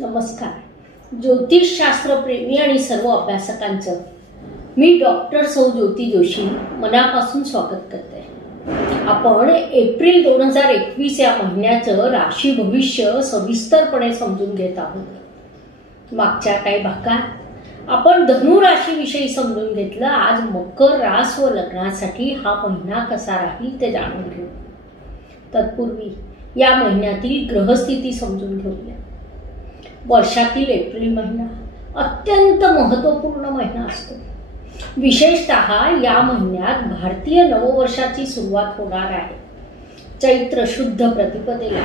नमस्कार. ज्योतिषशास्त्र प्रेमी आणि सर्व अभ्यासकांचं मी डॉक्टर सौ ज्योती जोशी मनापासून स्वागत करते. आपण एप्रिल 2021 या महिन्याचं राशी भविष्य सविस्तरपणे समजून घेत आहोत. मागच्या काही भागात आपण धनु राशीविषयी समजून घेतलं. आज मकर रास व लग्नासाठी हा महिना कसा राहील ते जाणून घेऊ. तत्पूर्वी या महिन्यातील ग्रहस्थिती समजून घेऊया. वर्षातील एप्रिल महिना अत्यंत महत्त्वपूर्ण महिना असतो. विशेषतः या महिन्यात भारतीय नववर्षाची सुरुवात होणार आहे. चैत्र शुद्ध प्रतिपदेला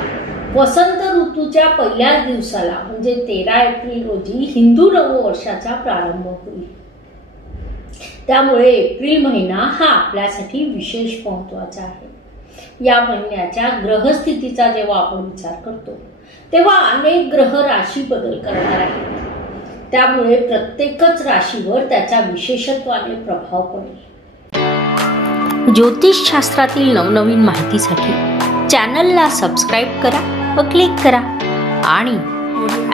वसंत ऋतूच्या पहिल्याच दिवसाला म्हणजे 13 एप्रिल रोजी हिंदू नववर्षाचा प्रारंभ होईल. त्यामुळे एप्रिल महिना हा आपल्यासाठी विशेष महत्त्वाचा आहे. या महिन्याच्या ग्रहस्थितीचा जेव्हा आपण विचार करतो तेव्हा अनेक ग्रह राशी बदल करणार आहेत. त्यामुळे प्रत्येकच राशीवर त्याचा विशेषत्वाने प्रभाव पडेल. ज्योतिषशास्त्रातील नवनवीन माहितीसाठी चॅनलला सबस्क्राईब करा व क्लिक करा आणि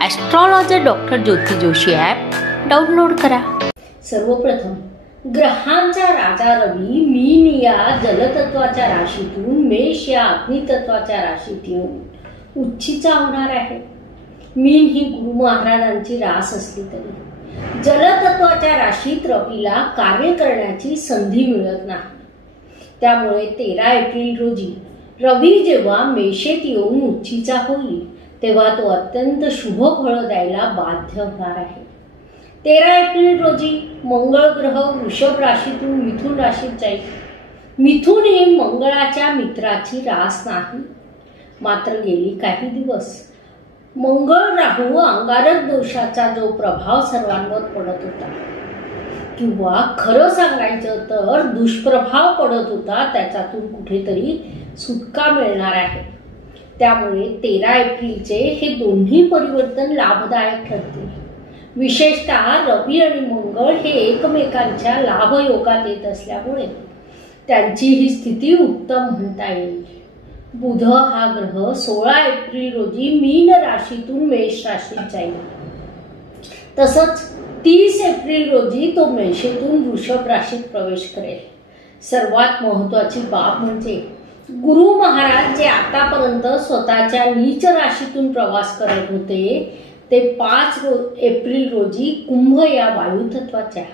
ॲस्ट्रॉलॉजर डॉक्टर ज्योती जोशी ॲप डाउनलोड करा. सर्वप्रथम ग्रहांचा राजा रवी मीन या जलतत्वाच्या राशीतून मेष या अग्नितत्वाच्या राशीत येऊन उच्चीचा होणार आहे. मीन ही गुरु महाराजांची रास असली तरी जलतत्वाच्या राशीत रवीला कार्य करण्याची संधी मिळत नाही. त्यामुळे 13 एप्रिल रोजी रवी जेव्हा मेषेत येऊन उच्चीचा होईल तेव्हा तो अत्यंत शुभ फळ द्यायला बाध्य होणार आहे. 13 एप्रिल रोजी मंगळ ग्रह वृषभ राशीतून मिथुन राशीत जाईल. मिथुन ही मंगळाच्या मित्राची रास नाही. मात्र गेली काही दिवस मंगळ राहू अंगारक दोषाचा जो प्रभाव सर्वांवर पडत होता किंवा खरं सांगायचं तर दुष्प्रभाव पडत होता त्याच्यातून कुठेतरी सुटका मिळणार आहे. त्यामुळे 13 एप्रिलचे हे दोन्ही परिवर्तन लाभदायक ठरतील. विशेषतः रवी आणि मंगळ हे एकमेकांच्या लाभयोगात येत असल्यामुळे त्यांची ही स्थिती उत्तम म्हणता येईल. बुध हा ग्रह 16 एप्रिल रोजी मीन राशीतून मेष राशीत जाईल. तसंच 30 एप्रिल रोजी तो मेषेतून वृषभ राशीत प्रवेश करेल. सर्वात महत्त्वाची बाब म्हणजे गुरु महाराज जे आतापर्यंत स्वतःच्या नीच राशीतून प्रवास करत होते ते 5 एप्रिल रोजी कुंभ या वायुतत्वाच्या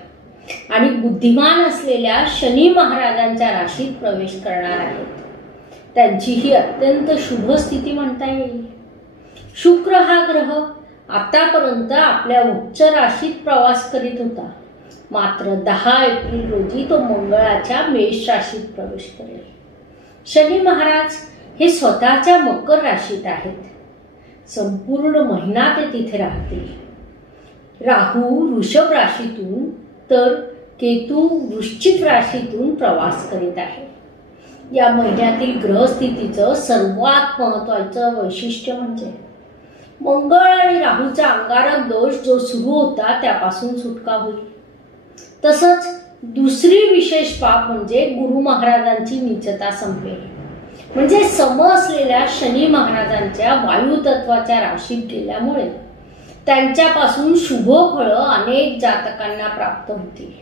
आणि बुद्धिमान असलेल्या शनी महाराजांच्या राशीत प्रवेश करणार आहेत. त्यांची ही अत्यंत शुभ स्थिती म्हणता येईल. शुक्र हा ग्रह आतापर्यंत आपल्या उच्च राशीत प्रवास करीत होता. मात्र 10 एप्रिल रोजी तो मंगळाच्या मेष राशीत प्रवेश करेल. शनी महाराज हे स्वतःच्या मकर राशीत आहेत. संपूर्ण महिना ते तिथे राहतील. राहू वृषभ राशीतून तर केतू वृश्चिक राशीतून प्रवास करीत आहे. या महिन्यातील ग्रहस्थितीचं सर्वात महत्त्वाचं वैशिष्ट्य म्हणजे मंगळ आणि राहूचा अंगारक दोष जो सुरू होता त्यापासून सुटका होईल. तसंच दुसरी विशेष बाब म्हणजे गुरु महाराजांची नीचता संपेल. म्हणजे सम असलेल्या शनी महाराजांच्या वायू तत्वाच्या राशीत गेल्यामुळे त्यांच्यापासून शुभ फळं अनेक जातकांना प्राप्त होतील.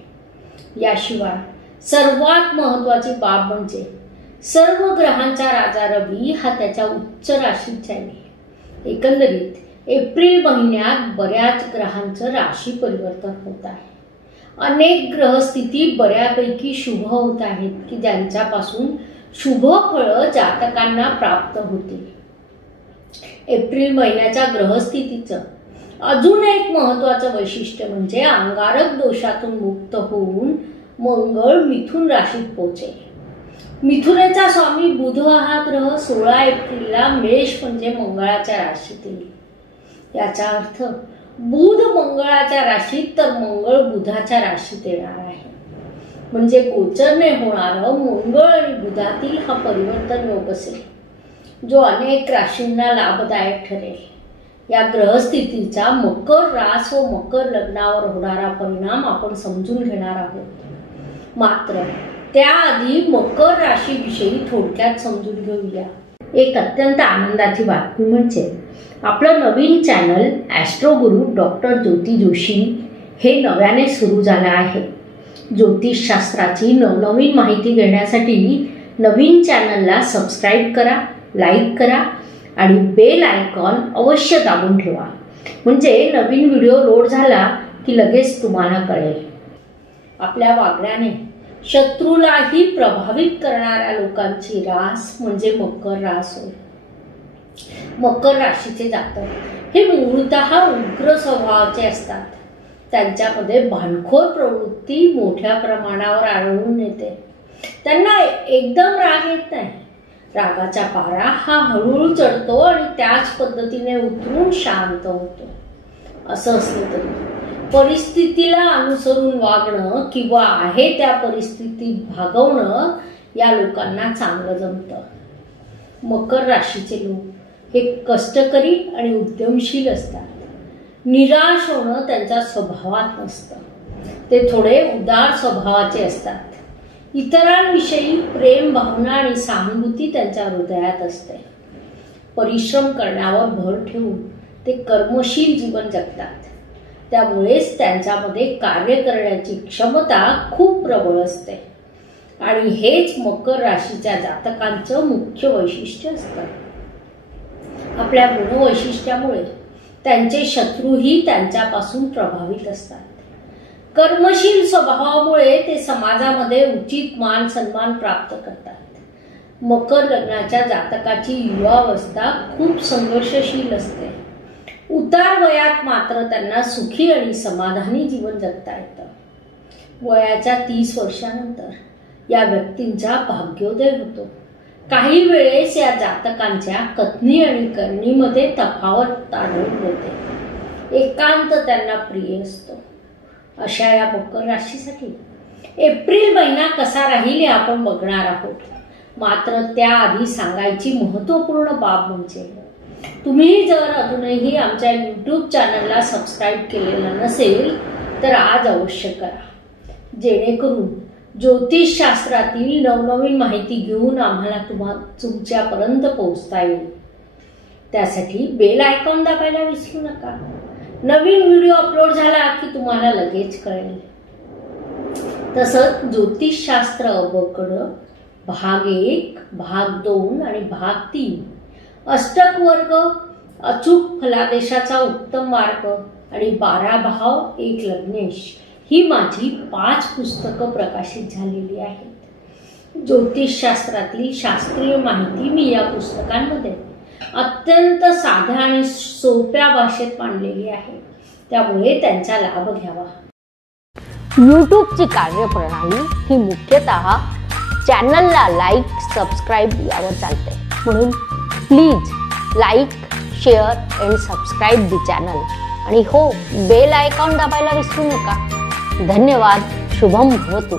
याशिवाय सर्वात महत्त्वाची बाब म्हणजे सर्व ग्रहांचा राजा रवी हा त्याच्या उच्च राशीत जाईल. एकंदरीत एप्रिल महिन्यात बऱ्याच ग्रहांचं राशी परिवर्तन होत आहे. अनेक ग्रहस्थिती बऱ्यापैकी शुभ होत आहेत की ज्यांच्यापासून शुभ फळं जातकांना प्राप्त होतील. एप्रिल महिन्याच्या ग्रहस्थितीचं अजून एक महत्त्वाचं वैशिष्ट्य म्हणजे अंगारक दोषातून मुक्त होऊन मंगळ मिथुन राशीत पोहोचेल. मिथुनेचा स्वामी बुध हा ग्रह 16 एप्रिलला मेष म्हणजे मंगळाच्या राशीत येईल. याचा अर्थ बुध मंगळाच्या राशीत तर मंगळ बुधाच्या राशीत येणार आहे. म्हणजे गोचरने होणारं मंगळ आणि बुधातील हा परिवर्तन योग असेल जो अनेक राशींना लाभदायक ठरेल. या ग्रहस्थितीचा मकर रास व मकर लग्नावर होणारा परिणाम आपण समजून घेणार आहोत. मात्र त्याआधी मकर राशीविषयी थोडक्यात समजून घेऊया. एक अत्यंत आनंदाची बातमी म्हणजे आपलं नवीन चॅनल ॲस्ट्रो गुरु डॉक्टर ज्योती जोशी हे नव्याने सुरू झालं आहे. ज्योतिषशास्त्राची नवनवीन माहिती घेण्यासाठी नवीन चॅनलला सबस्क्राईब करा, लाईक करा आणि बेल आयकॉन अवश्य दाबून ठेवा, म्हणजे नवीन व्हिडिओ लोड झाला की लगेच तुम्हाला कळेल. आपल्या वागण्याने शत्रूलाही प्रभावित करणाऱ्या लोकांची रास म्हणजे मकर रास होय. मकर राशीचे जातक हे मूळतः उग्र स्वभावाचे असतात. त्यांच्यामध्ये भांडखोर प्रवृत्ती मोठ्या प्रमाणावर आढळून येते. त्यांना एकदम राग येत नाही. रागाचा पारा हा हळूहळू चढतो आणि त्याच पद्धतीने उतरून शांत होतो. असं असलं तरी परिस्थितीला अनुसरून वागणं किंवा आहे त्या परिस्थितीत भागवणं या लोकांना चांगलं जमतं. मकर राशीचे लोक हे कष्टकरी आणि उद्यमशील असतात. निराश होणं त्यांच्या स्वभावात नसतं. ते थोडे उदार स्वभावाचे असतात. इतरांविषयी प्रेम, भावना आणि सहानुभूती त्यांच्या हृदयात असते. परिश्रम करण्यावर भर ठेवून ते कर्मशील जीवन जगतात. त्यामुळेच त्यांच्यामध्ये कार्य करण्याची क्षमता खूप प्रबळ असते आणि हेच मकर राशीच्या जातकांचं मुख्य वैशिष्ट्य असतं. आपल्या गुणवैशिष्ट्यामुळे त्यांचे शत्रूही त्यांच्यापासून प्रभावित असतात. कर्मशील स्वभावामुळे ते समाजामध्ये उचित मान सन्मान प्राप्त करतात. मकर लग्नाच्या जातकाची युवावस्था खूप संघर्षशील असते. उतार वयात मात्र त्यांना सुखी आणि समाधानी जीवन जगता येतं. वयाच्या 30 वर्षानंतर या व्यक्तींचा भाग्योदय होतो. काही वेळेस या जातकांच्या कथनी आणि करणीमध्ये तफावत आढळून येते. एकांत त्यांना प्रिय असतो. अशा या मकर राशीसाठी एप्रिल महिना कसा राहील हे आपण बघणार आहोत. मात्र त्याआधी सांगायची महत्त्वपूर्ण बाब म्हणजे तुम्ही जर अजूनही आमच्या YouTube चॅनलला सबस्क्राईब केलेलं नसेल तर आज अवश्य करा, जेणेकरून ज्योतिषशास्त्रातील नवनवीन माहिती घेऊन आम्हाला तुमच्यापर्यंत पोहोचता येईल. त्यासाठी बेल आयकॉन दाबायला विसरू नका. नवीन व्हिडिओ अपलोड झाला की तुम्हाला लगेच कळेल. तसंच ज्योतिषशास्त्र अवकडं भाग 1, भाग 2 आणि भाग 3, अष्टक वर्ग, अचूक फलादेशाचा उत्तम मार्ग आणि 12 भाव 1 लग्नेश ही माझी 5 पुस्तकं प्रकाशित झालेली आहेत. ज्योतिषशास्त्रातील शास्त्रीय माहिती मी या पुस्तकांमध्ये अत्यंत साध्या आणि सोप्या भाषेत मांडलेली आहे. त्यामुळे त्यांचा लाभ घ्यावा. यूट्यूबची कार्यप्रणाली ही मुख्यतः चॅनलला लाईक, सबस्क्राईब यावर चालते. म्हणून please like, share and subscribe the channel. आणि हो, बेल आयकॉन दाबायला विसरू नका. धन्यवाद. शुभम भवतु.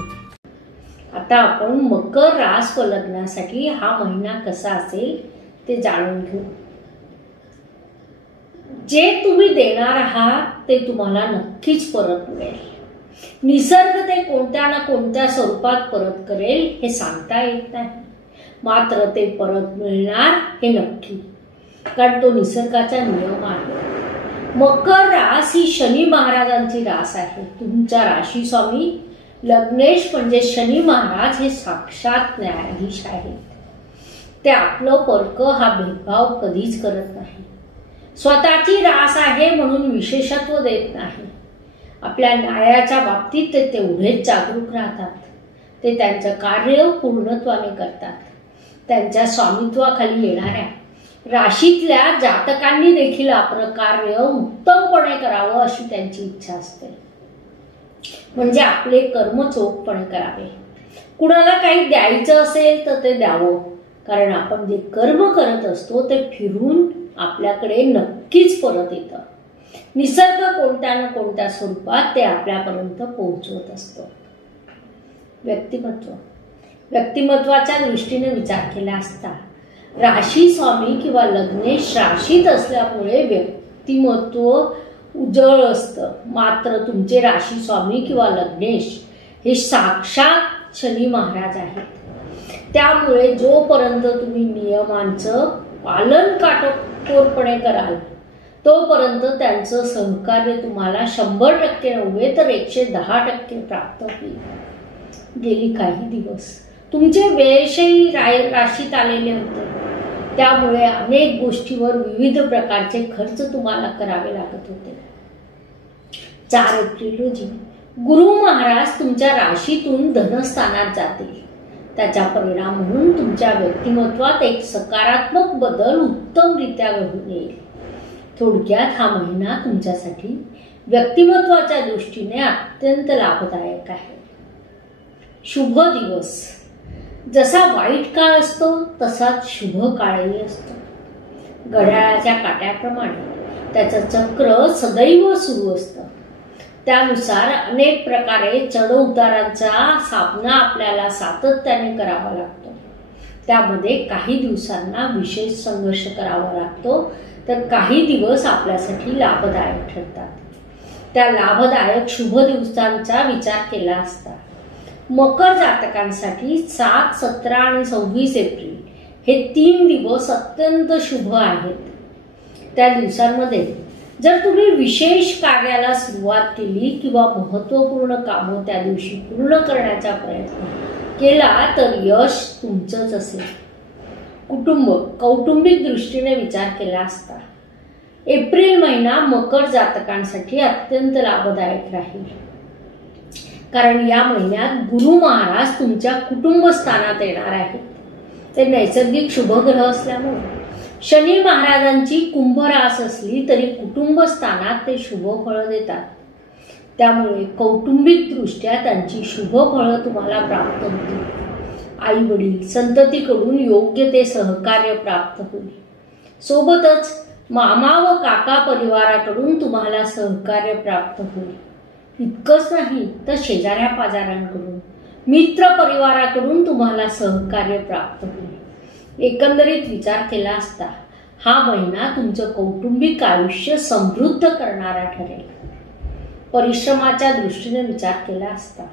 आता आपण मकर रास व लग्नासाठी हा महिना कसा असेल ते जाणून घेऊ. जे तुम्ही देणार आहात ते तुम्हाला नक्कीच परत मिळेल. निसर्ग ते कोणत्या ना कोणत्या स्वरूपात परत करेल हे सांगता येत नाही. मात्र ते परत मिळणार हे नक्की, कारण तो निसर्गाचा नियम आहे. मकर रास ही शनी महाराजांची रास आहे. तुमचा राशी स्वामी लग्नेश म्हणजे शनी महाराज हे साक्षात न्यायाधीश आहेत. ते आपलं परक हा भेदभाव कधीच करत नाही. स्वतःची रास आहे म्हणून विशेषत्व देत नाही. आपल्या न्यायाच्या बाबतीत ते तेवढेच जागरूक राहतात. ते त्यांचं कार्य पूर्णत्वाने करतात. त्यांच्या स्वामित्वाखाली येणाऱ्या राशीतल्या जातकांनी देखील आपलं कार्य उत्तमपणे करावं अशी त्यांची इच्छा असते. म्हणजे आपले कर्म चोखपणे करावे. कुणाला काही द्यायचं असेल तर ते द्यावं, कारण आपण जे कर्म करत असतो ते फिरून आपल्याकडे नक्कीच परत येतं. निसर्ग कोणत्या ना कोणत्या स्वरूपात ते आपल्यापर्यंत पोहोचवत असतो. व्यक्तिमत्वाच्या दृष्टीने विचार केला असता राशी स्वामी किंवा लग्नेश राशीत असल्यामुळे व्यक्तिमत्व उजळ असतं. मात्र तुमचे राशी स्वामी किंवा लग्नेश हे साक्षात शनी महाराज आहेत. त्यामुळे जोपर्यंत तुम्ही नियमांचं पालन काटेकोरपणे कराल तोपर्यंत त्यांचं सहकार्य तुम्हाला 100% नव्हे तर 110% प्राप्त होईल. गेली काही दिवस तुमचे व्ययही राशीत आलेले होते. त्यामुळे अनेक गोष्टीवर विविध प्रकारचे खर्च तुम्हाला करावे लागत होते. 4 एप्रिल रोजी गुरु महाराज तुमच्या राशीतून धनस्थानात जातील. त्याचा परिणाम म्हणून तुमच्या व्यक्तिमत्वात एक सकारात्मक बदल उत्तमरित्या घडून येईल. थोडक्यात हा महिना तुमच्यासाठी व्यक्तिमत्वाच्या दृष्टीने अत्यंत लाभदायक आहे. शुभ दिवस. जसा वाईट काळ असतो तसाच शुभ काळही असतो. घड्याळाच्या काट्याप्रमाणे त्याचं चक्र सदैव सुरू असतं. त्यानुसार अनेक प्रकारे चढ उतारांचा सामना आपल्याला सातत्याने करावा लागतो. त्यामध्ये काही दिवसांना विशेष संघर्ष करावा लागतो तर काही दिवस आपल्यासाठी लाभदायक ठरतात. त्या लाभदायक शुभ दिवसांचा विचार केला असता मकर जातकांसाठी 7, 17 आणि 26 एप्रिल हे 3 दिवस अत्यंत शुभ आहेत. त्या दिवसांमध्ये जर तुम्ही विशेष कार्याला सुरुवात केली किंवा महत्त्वपूर्ण कामं त्या दिवशी पूर्ण करण्याचा प्रयत्न केला तर यश तुमचंच असेल. कौटुंबिक दृष्टीने विचार केला असता एप्रिल महिना मकर जातकांसाठी अत्यंत लाभदायक राहील. कारण या महिन्यात गुरु महाराज तुमच्या कुटुंब स्थानात येणार आहेत. ते नैसर्गिक शुभग्रह असल्यामुळे शनी महाराजांची कुंभ रास असली तरी कुटुंब स्थानात ते शुभ फळं देतात. त्यामुळे कौटुंबिक दृष्ट्या त्यांची शुभ फळं तुम्हाला प्राप्त होतील. आई वडील संततीकडून योग्य ते सहकार्य प्राप्त होईल. सोबतच मामा व काका परिवाराकडून तुम्हाला सहकार्य प्राप्त होईल. इतकंच नाही तर शेजाऱ्या पाजाऱ्यांकडून मित्र परिवाराकडून तुम्हाला सहकार्य प्राप्त होईल. एकंदरीत विचार केला असता हा महिना तुमचं कौटुंबिक आयुष्य समृद्ध करणारा ठरेल. परिश्रमाच्या दृष्टीने विचार केला असता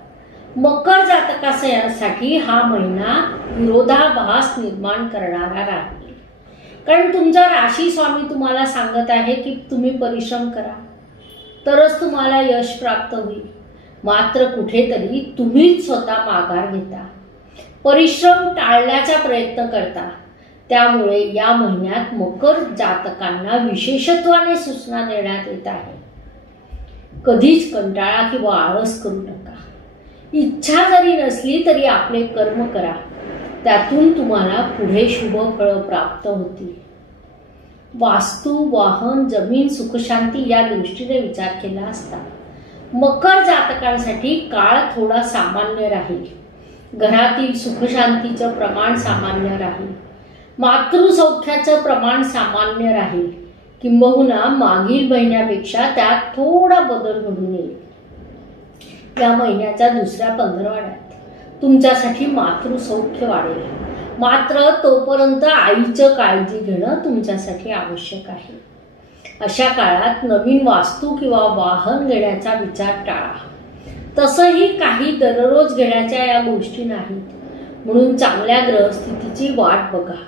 मकर जातकासाठी हा महिना विरोधाभास निर्माण करणारा राहील. कारण तुमचा राशी स्वामी तुम्हाला सांगत आहे की तुम्ही परिश्रम करा तरच तुम्हाला यश प्राप्त होईल. मात्र कुठेतरी तुम्हीच स्वतः माघार घेता, परिश्रम टाळण्याचा प्रयत्न करता. त्यामुळे या महिन्यात मकर जातकांना विशेषत्वाने सूचना देण्यात येत आहे. कधीच कंटाळा किंवा आळस करू नका. इच्छा जरी नसली तरी आपले कर्म करा. त्यातून तुम्हाला पुढे शुभ फळ प्राप्त होतील. वास्तू, वाहन, जमीन, सुखशांती या दृष्टीने विचार केला असता मकर जातकांसाठी काळ थोडा सामान्य राहील. घरातील सुखशांतीचं प्रमाण सामान्य राहील. मातृसौख्याचं प्रमाण सामान्य राहील. किंबहुना मागील महिन्यापेक्षा त्यात थोडा बदल घडून येईल. या महिन्याच्या दुसऱ्या पंधरवड्यात तुमच्यासाठी मातृसौख्य वाढेल. मात्र तोपर्यंत आईचं काळजी घेणं तुमच्यासाठी आवश्यक आहे. अशा काळात नवीन वास्तू किंवा वाहन घेण्याचा विचार टाळा. तसंही काही दररोज घेण्याच्या या गोष्टी नाहीत. म्हणून चांगल्या ग्रहस्थितीची वाट बघा.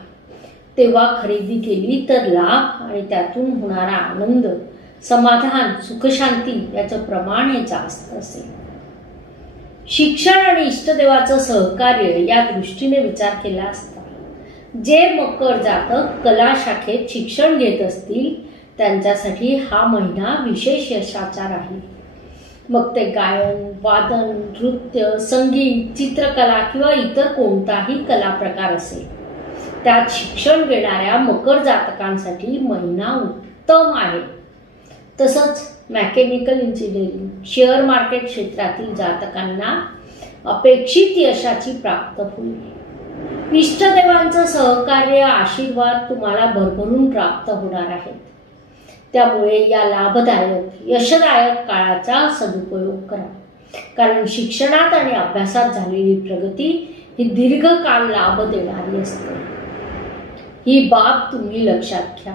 तेव्हा खरेदी केली तर लाभ आणि त्यातून होणारा आनंद, समाधान, सुखशांती याचं प्रमाण हे जास्त असेल. शिक्षण आणि इष्टदेवाचं सहकार्य या दृष्टीने विचार केला असता जे मकर जातक कला शाखेत शिक्षण घेत असतील त्यांच्यासाठी हा महिना विशेष यशाचा राहील. मग ते गायन, वादन, नृत्य, संगीत, चित्रकला किंवा इतर कोणताही कला प्रकार असेल त्यात शिक्षण घेणाऱ्या मकर जातकांसाठी महिना उत्तम आहे. तसंच मेकॅनिकल इंजिनिअरिंग, शेअर मार्केट क्षेत्रातील जातकांना अपेक्षित यशाची प्राप्त होईल. इष्टदेवांचं सहकार्य, आशीर्वाद तुम्हाला भरभरून प्राप्त होणार आहेत. त्यामुळे या लाभदायक, यशदायक काळाचा सदुपयोग करा. कारण शिक्षणात आणि अभ्यासात झालेली प्रगती ही दीर्घकाळ लाभ देणारी असते. ही बाब तुम्ही लक्षात घ्या.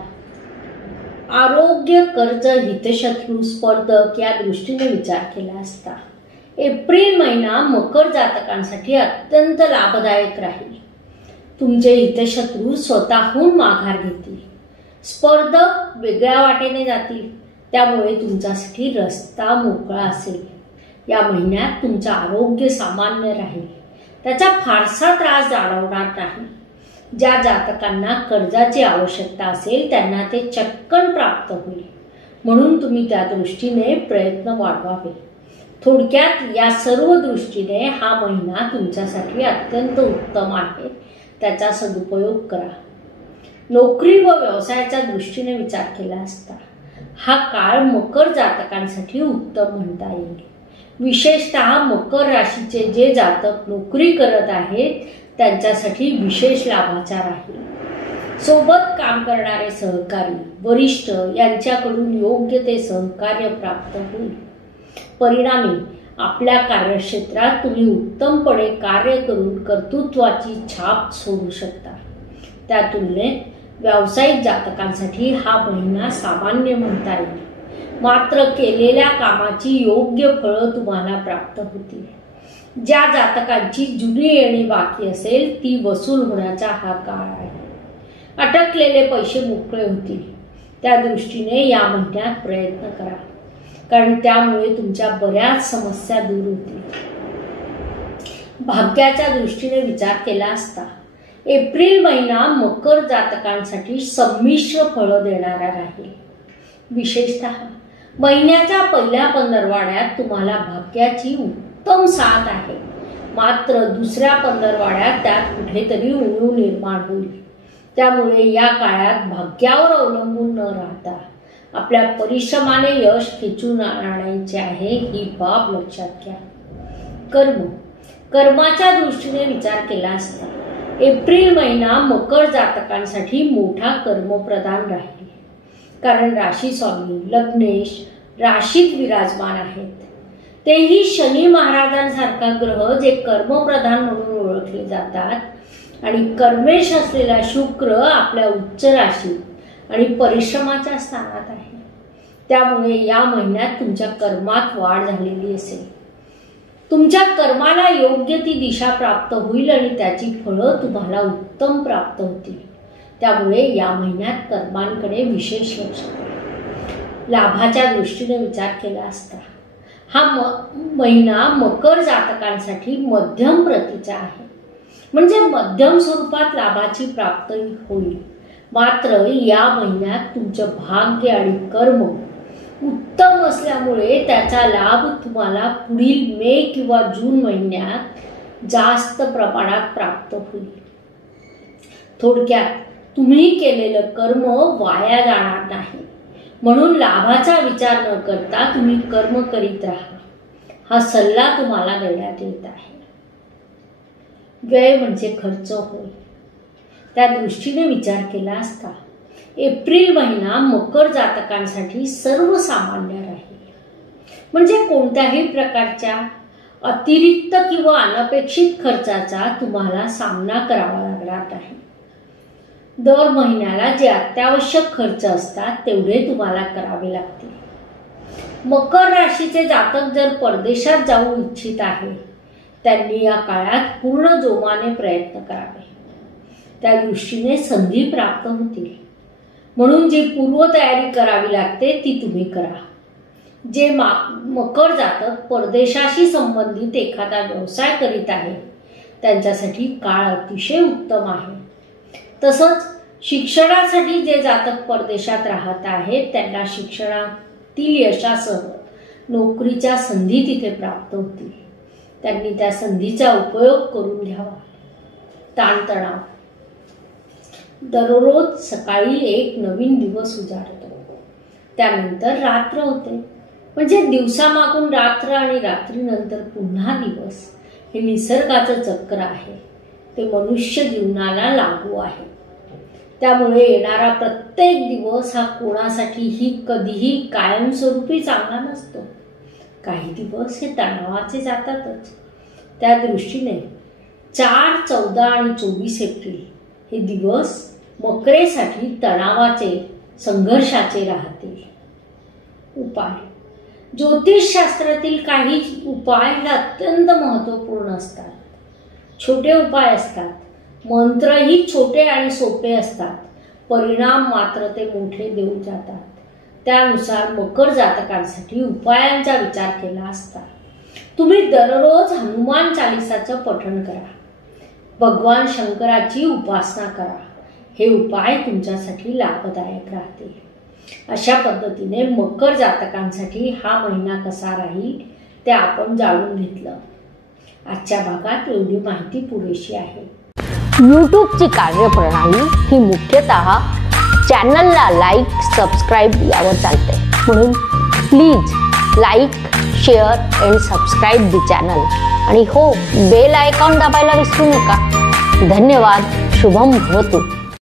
आरोग्य, कर्ज, हितशत्रू, स्पर्धक या दृष्टीने विचार केला असता एप्रिल महिना मकर जातकांसाठी अत्यंत लाभदायक राहील. तुमचे हितशत्रू स्वतःहून माघार घेतील. स्पर्धक वेगळ्या वाटेने जातील. त्यामुळे तुमच्यासाठी रस्ता मोकळा असेल. या महिन्यात तुमचं आरोग्य सामान्य राहील. त्याचा फारसा त्रास जाणवणार नाही. ज्या जातकांना कर्जाची आवश्यकता असेल त्यांना ते चटकन प्राप्त होईल. म्हणून तुम्ही त्या दृष्टीने प्रयत्न वाढवावे. थोडक्यात या सर्व दृष्टीने हा महिना तुमच्यासाठी अत्यंत उत्तम आहे. त्याचा सदुपयोग करा. नोकरी व व्यवसायाच्या दृष्टीने विचार केला असता हा काळ मकर जातकांसाठी उत्तम म्हणता येईल. विशेषतः मकर राशीचे जे जातक नोकरी करत आहेत त्यांच्यासाठी विशेष लाभाचा राहील. सोबत काम करणारे सहकारी, वरिष्ठ यांच्याकडून योग्य ते सहकार्य प्राप्त होईल. परिणामी आपल्या कार्यक्षेत्रात तुम्ही उत्तमपणे कार्य करून कर्तृत्वाची छाप सोडू शकता. त्या तुलनेत व्यावसायिक जातकांसाठी हा महिना सामान्य म्हणता येईल. मात्र केलेल्या कामाची योग्य फळं तुम्हाला प्राप्त होतील. ज्या जातकांची जुनी येणी बाकी असेल ती वसूल होण्याचा हा काळ आहे. अटकलेले पैसे मोकळे होतील. त्या दृष्टीने या महिन्यात प्रयत्न करा, कारण त्यामुळे तुमच्या बऱ्याच समस्या दूर होतील. भाग्याच्या दृष्टीने विचार केला असता एप्रिल महिना मकर जातकांसाठी संमिश्र फळं देणारा राहील. विशेषतः महिन्याच्या पहिल्या पंधरवाड्यात तुम्हाला भाग्याची उत्तम साथ आहे. मात्र दुसऱ्या पंधरवाड्यात त्यात कुठेतरी उणीव निर्माण होईल. त्यामुळे या काळात भाग्यावर अवलंबून न राहता आपल्या परिश्रमाने यश खेचून आणायचे आहे ही बाब लक्षात घ्या. कर्माच्या दृष्टीने विचार केला असता एप्रिल महिना मकर जातकांसाठी मोठा कर्मप्रधान राहील. कारण राशी स्वामी लग्नेश राशीत विराजमान आहेत. तेही शनी महाराजांसारखा ग्रह जे कर्मप्रधान म्हणून ओळखले जातात. आणि कर्मेश असलेला शुक्र आपल्या उच्च राशीत आणि परिश्रमाच्या स्थानात आहे. त्यामुळे या महिन्यात तुमच्या कर्मात वाढ झालेली असेल. तुमच्या कर्माला योग्य ती दिशा प्राप्त होईल आणि त्याची फळं तुम्हाला उत्तम प्राप्त होतील. त्यामुळे या महिन्यात कर्मांकडे विशेष लक्ष द्या. लाभाच्या दृष्टीने विचार केला असता हा महिना मकर जातकांसाठी मध्यम प्रतीचा आहे. म्हणजे मध्यम स्वरूपात लाभाची प्राप्ती होईल. मात्र या महिन्यात तुमचं भाग्य आणि कर्म उत्तम असल्यामुळे त्याचा लाभ तुम्हाला पुढील मे किंवा जून महिन्यात जास्त प्रमाणात प्राप्त होईल. थोडक्यात तुम्ही केलेलं कर्म वाया जाणार नाही. म्हणून लाभाचा विचार न करता तुम्ही कर्म करीत राहा हा सल्ला तुम्हाला देण्यात येत आहे. व्यय म्हणजे खर्च होय. त्या दृष्टीने विचार केला असता एप्रिल महिना मकर जातकांसाठी सर्वसामान्य राहील. म्हणजे कोणत्याही प्रकारच्या अतिरिक्त किंवा अनपेक्षित खर्चाचा तुम्हाला सामना करावा लागणार नाही. दर महिन्याला जे अत्यावश्यक खर्च असतात तेवढे तुम्हाला करावे लागतील. मकर राशीचे जातक जर परदेशात जाऊ इच्छित आहे त्यांनी या काळात पूर्ण जोमाने प्रयत्न करावे. त्या दृष्टीने संधी प्राप्त होतील. म्हणून जी पूर्वतयारी करावी लागते ती तुम्ही करा. जे मकर जातक परदेशाशी संबंधित एखादा व्यवसाय करीत आहे त्यांच्यासाठी काळ अतिशय उत्तम आहे. तसंच शिक्षणासाठी जे जातक परदेशात राहत आहेत त्यांना शिक्षणातील यशासह नोकरीच्या संधी तिथे प्राप्त होतील. त्यांनी त्या संधीचा उपयोग करून घ्यावा. ताणतणाव दररोज सकाळी एक नवीन दिवस उजाडतो. त्यानंतर रात्र होते. म्हणजे दिवसामागून रात्र आणि रात्रीनंतर पुन्हा दिवस हे निसर्गाचं चक्र आहे. ते मनुष्य जीवनाला लागू आहे. त्यामुळे येणारा प्रत्येक दिवस हा कोणासाठीही कधीही कायमस्वरूपी चांगला नसतो. काही दिवस हे तणावाचे जातातच. त्या दृष्टीने 4, 14 आणि 24 एप्रिल हे दिवस मकरेसाठी तणावाचे संघर्षाचे राहतील. उपाय ज्योतिषशास्त्रातील काही उपाय हे अत्यंत महत्त्वपूर्ण असतात. छोटे उपाय असतात मंत्रही छोटे आणि सोपे असतात, परिणाम मात्र ते मोठे देऊन जातात. त्यानुसार मकर जातकांसाठी उपायांचा विचार केला असता तुम्ही दररोज हनुमान चालिसाचं पठण करा, भगवान शंकराची उपासना करा. हे उपाय तुमच्यासाठी लाभदायक राहतील. अशा पद्धतीने मकर जातकांसाठी हा महिना कसा राहील ते आपण जाणून घेतलं. आजच्या भागात एवढी माहिती पुरेशी आहे. यूट्यूबची कार्यप्रणाली ही मुख्यतः चॅनलला लाईक सबस्क्राईब यावर चालते, म्हणून please like share and subscribe the channel आणि हो, बेल आयकॉन दाबायला विसरू नका. धन्यवाद. शुभम भवतु.